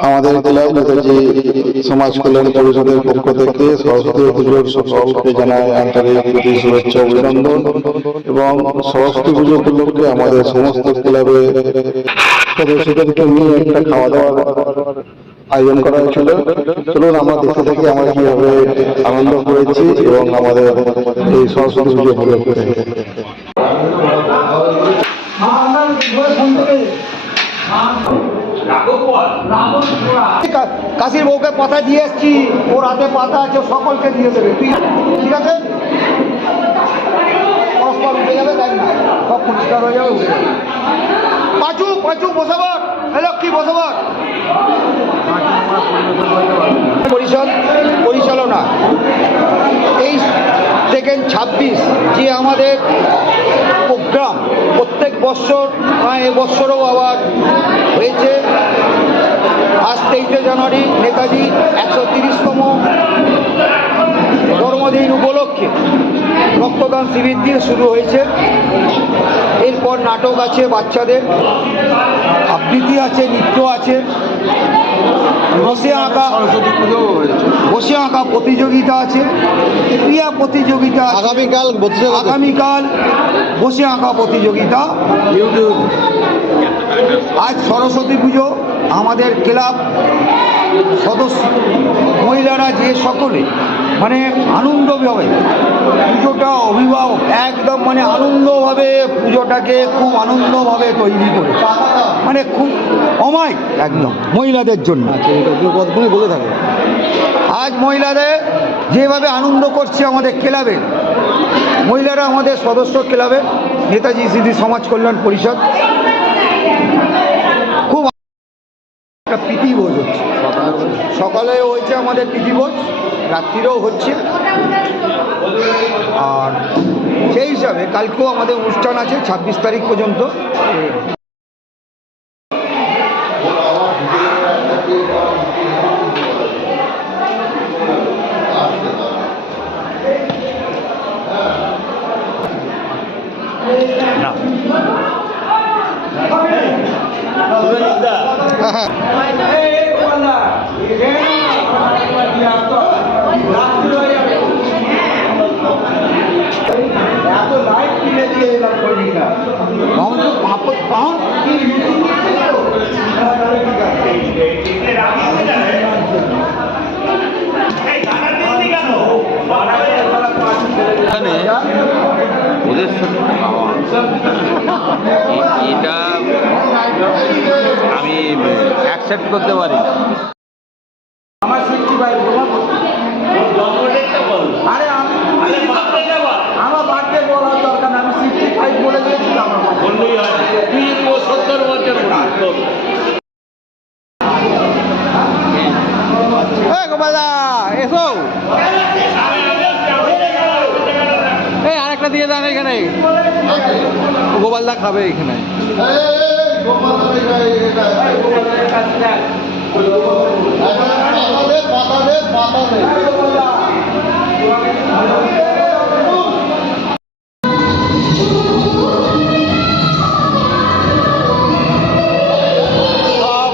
আমাদের ক্লাব নেতাজি সমাজ কল্যাণ পরিষদের পক্ষ থেকে সরস্বতী পুজোর সকলকে জানায় আন্তরিক প্রীতি শুভেচ্ছা অভিনন্দন এবং সরস্বতী পুজো উপলক্ষে আমাদের সমস্ত ক্লাবে সদস্যদেরকে নিয়ে একটা খাওয়া দাওয়ার আয়োজন করা হয়েছিল। চলুন আমরা দেখতে থাকি আমরা কিভাবে আনন্দ করেছি এবং আমাদের এই সরস্বতী পুজো উপলক্ষে। কাশির বউকে পাতা দিয়ে এসছি, ওর হাতে পাতা আছে, সকলকে দিয়ে দেবে। ঠিক আছে, পরস্পর উঠে যাবে, তাই না? সব পরিষ্কার হয়ে যাবে, উঠে যাবে। পাঁচু পাঁচু বসাবার, লক্ষ্মী বসাবার। পরিষদ পরিচালনা 23 থেকে 26 যে আমাদের প্রোগ্রাম প্রত্যেক বছর, এবছরও আবার হয়েছে। আজ 23শে জানুয়ারি নেতাজি 130তম জন্মদিন উপলক্ষে রক্তদান শিবির দিয়ে শুরু হয়েছে। এরপর নাটক আছে, বাচ্চাদের আবৃত্তি আছে, নৃত্য আছে, বসে আঁকা প্রতিযোগিতা আছে, ক্রিয়া প্রতিযোগিতা, আগামীকাল বসে আঁকা প্রতিযোগিতা। আজ সরস্বতী পুজো আমাদের ক্লাব সদস্য মহিলারা যে সকলে মানে আনন্দভাবে পুজোটা অভিভাবক একদম মানে আনন্দভাবে পুজোটাকে খুব আনন্দভাবে তৈরি করে, মানে খুব অমায়িক একদম মহিলাদের জন্য বলে থাকে। আজ মহিলাদের যেভাবে আনন্দ করছে আমাদের ক্লাবে মহিলারা, আমাদের সদস্য ক্লাবে নেতাজি স্মৃতি সমাজ কল্যাণ পরিষদ, খুব একটা প্রীতি ভোজ হচ্ছে। সকালে হয়েছে আমাদের প্রীতি ভোজ, রাত্রিরেও হচ্ছে। আর সেই হিসাবে কালকেও আমাদের অনুষ্ঠান আছে 26 তারিখ পর্যন্ত। ওদের এটা আমি অ্যাকসেপ্ট করতে পারি। আমার 65 আরে আমার বাড়িতে বলার দরকার না, আমি 65 বলে দিয়েছিলাম। বললেই হয়, তুই 70 বছর গোপালদা এসো, আরেকটা দিয়ে দেন এখানে, গোপালদা খাবে এখানে।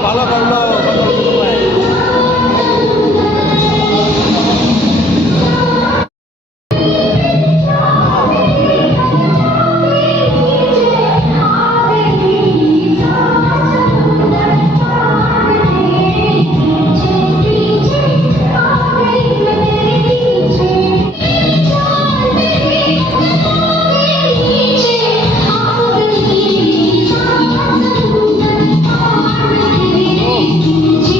ভালো করলো। जी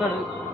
একটা